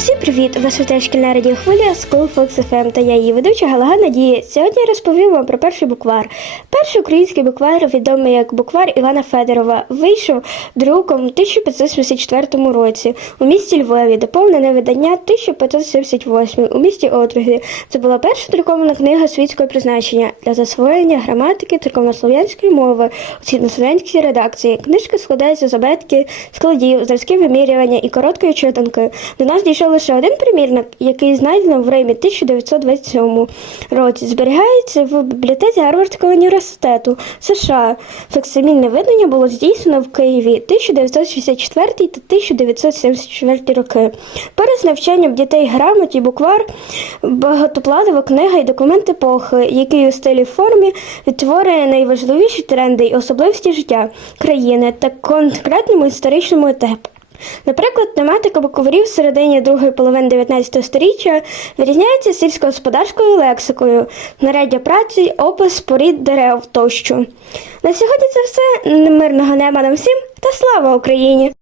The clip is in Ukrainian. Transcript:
Всім привіт! Вас вітає шкільна радіохвиля School Fox FM та я її ведуча Галага Надія. Сьогодні я розповім вам про перший буквар. Перший український буквар, відомий як буквар Івана Федорова, вийшов друком у 1574 році у місті Львові, доповнене видання 1578 у місті Отруги. Це була перша друкована книга світського призначення для засвоєння граматики церковнослов'янської мови у східнослов'янській редакції. Книжка складається з абетки, складів, зразків вимірювання і короткої читанки. До нас дійшов лише один примірник, який знайдено в Римі 1927 році. Зберігається в бібліотеці Гарвардського університету США. Факсимільне видання було здійснено в Києві 1964 та 1974 роки. Перед навчанням дітей грамоті буквар багатоплатова книга і документ епохи, який у стилі формі відтворює найважливіші тренди і особливості життя країни та конкретному історичному етапу. Наприклад, тематика букварів середині другої половини 19 століття вирізняється сільськогосподарською лексикою, наряддя праці, опис порід дерев тощо. На сьогодні це все. Мирного неба нам всім та слава Україні!